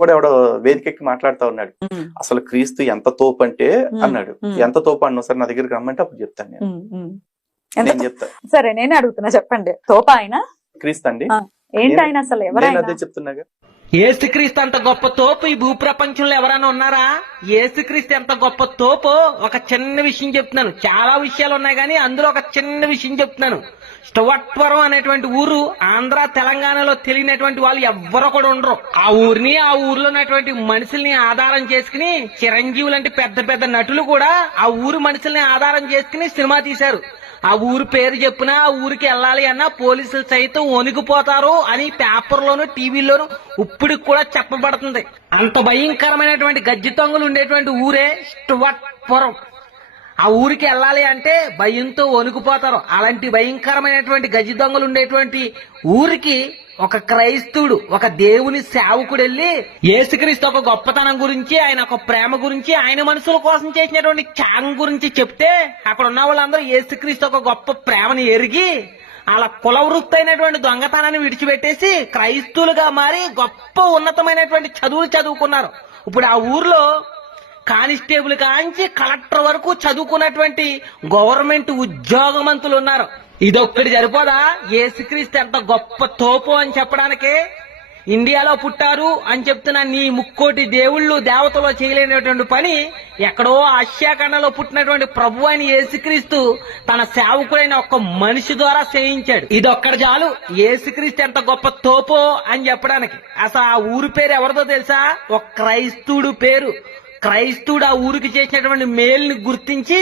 కూడా ఎవడో వేదికెక్కి మాట్లాడుతా ఉన్నాడు. అసలు క్రీస్తు ఎంత తోపు అంటే అన్నాడు. ఎంత తోపు అన్నావు సార్, నా దగ్గరికి రమ్మంటే అప్పుడు చెప్తాను నేను చెప్తా. సరే నేనే అడుగుతున్నా, చెప్పండి. తోప ఆయన క్రీస్తు అండి. ఏంటి ఆయన అసలు ఎవరైనా? అదే చెప్తున్నాగా. ఏసుక్రీస్తు అంత గొప్ప తోపు ఈ భూప్రపంచంలో ఎవరైనా ఉన్నారా? ఏసుక్రీస్తు ఎంత గొప్ప తోపు ఒక చిన్న విషయం చెప్తున్నాను. చాలా విషయాలు ఉన్నాయి కానీ అందులో ఒక చిన్న విషయం చెప్తున్నాను. స్టువర్ట్పురం అనేటువంటి ఊరు ఆంధ్ర తెలంగాణలో తెలియనటువంటి వాళ్ళు ఎవ్వరూ కూడా ఉండరు. ఆ ఊరిని, ఆ ఊర్లో ఉన్నటువంటి మనుషుల్ని ఆధారం చేసుకుని చిరంజీవులు అంటే పెద్ద పెద్ద నటులు కూడా ఆ ఊరు మనుషుల్ని ఆధారం చేసుకుని సినిమా తీశారు. ఆ ఊరు పేరు చెప్పినా ఆ ఊరికి వెళ్ళాలి అన్నా పోలీసులు సైతం వణికిపోతారు అని పేపర్లోను టీవీలోను ఇప్పటికి కూడా చెప్పబడుతుంది. అంత భయంకరమైనటువంటి గజ్జి తొంగలు ఉండేటువంటి ఊరే స్టువర్ట్పురం. ఆ ఊరికి వెళ్ళాలి అంటే భయంతో వణుకుపోతారు. అలాంటి భయంకరమైనటువంటి గజ్జి దొంగలు ఉండేటువంటి ఊరికి ఒక క్రైస్తవుడు, ఒక దేవుని సేవకుడు వెళ్ళి యేసుక్రీస్తు ఒక గొప్పతనం గురించి, ఆయన ఒక ప్రేమ గురించి, ఆయన మనుషుల కోసం చేసినటువంటి త్యాగం గురించి చెప్తే అక్కడ ఉన్న వాళ్ళందరూ యేసుక్రీస్తు ఒక గొప్ప ప్రేమని ఎరిగి అలా కులవృత్తి అయినటువంటి దొంగతనాన్ని విడిచిపెట్టేసి క్రైస్తవులుగా మారి గొప్ప ఉన్నతమైనటువంటి చదువులు చదువుకున్నారు. ఇప్పుడు ఆ ఊర్లో కానిస్టేబుల్ కాంచి కలెక్టర్ వరకు చదువుకున్నటువంటి గవర్నమెంట్ ఉద్యోగమంతులు ఉన్నారు. ఇదొక్కటి సరిపోదా యేసుక్రీస్తు ఎంత గొప్ప తోపు అని చెప్పడానికి? ఇండియాలో పుట్టారు అని చెప్తున్న నీ ముక్కోటి దేవుళ్ళు దేవతలో చేయలేనటువంటి పని ఎక్కడో ఆసియాఖండంలో పుట్టినటువంటి ప్రభు అయిన యేసుక్రీస్తు తన సేవకుడైన ఒక్క మనిషి ద్వారా చేయించాడు. ఇదొక్కటి చాలు యేసుక్రీస్తు ఎంత గొప్ప తోపో అని చెప్పడానికి. అసలు ఆ ఊరి పేరు ఎవరిదో తెలుసా? ఒక క్రైస్తవుడు పేరు. క్రైస్తవుడు ఆ ఊరికి చేసినటువంటి మేలుని గుర్తించి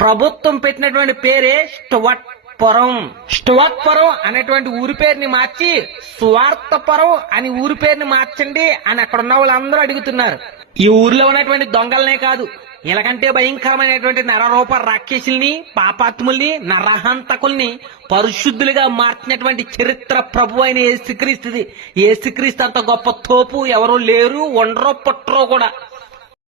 ప్రభుత్వం పెట్టినటువంటి పేరే స్టువర్ట్పురం. స్టువర్ట్పురం అనేటువంటి ఊరి పేరుని మార్చి స్వార్థపురం అని ఊరి పేరుని మార్చండి అని అక్కడ ఉన్న వాళ్ళందరూ అడుగుతున్నారు. ఈ ఊర్లో ఉన్నటువంటి దొంగలనే కాదు, ఇలాగంటే భయంకరమైనటువంటి నరరూప రాక్షసుల్ని, పాపాత్ముల్ని, నరహంతకుల్ని పరిశుద్ధులుగా మార్చినటువంటి చరిత్ర ప్రభు అయిన యేసుక్రీస్తుది. యేసుక్రీస్తు అంత గొప్ప తోపు ఎవరూ లేరు, ఉండరో పుట్టరో కూడా.